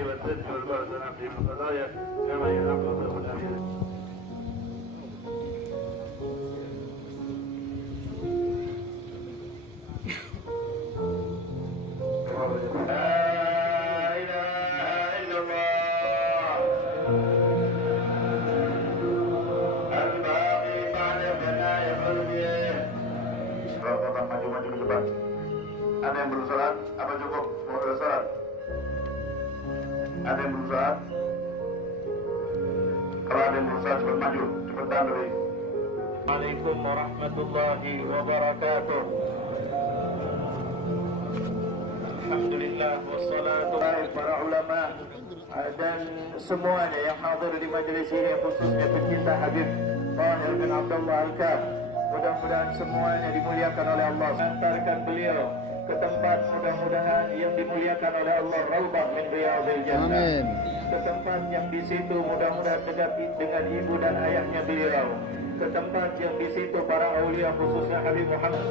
والصدق والبرد ونقي من الخطايا كما ينقى الثوب الأبيض. Maju ke depan. Ada yang berusaha? Apa cukup? Mau berusaha? Ada yang berusaha? Kalau ada yang berusaha cepat maju, cepetan dari. Assalamualaikum warahmatullahi wabarakatuh. Alhamdulillah wassalatu para ulama dan semuanya yang hadir di majelis ini, khususnya pecinta Habib Tohir bin Abdullah Al Kaff. Mudah-mudahan semuanya dimuliakan oleh Allah. Antarkan beliau ke tempat mudah-mudahan yang dimuliakan oleh Allah, Raubah min Riyadil Jannah. Amin. Ke tempat yang di situ mudah-mudahan dekat dengan ibu dan ayahnya beliau. Ke tempat yang di situ para aulia khususnya Habib Muhammad.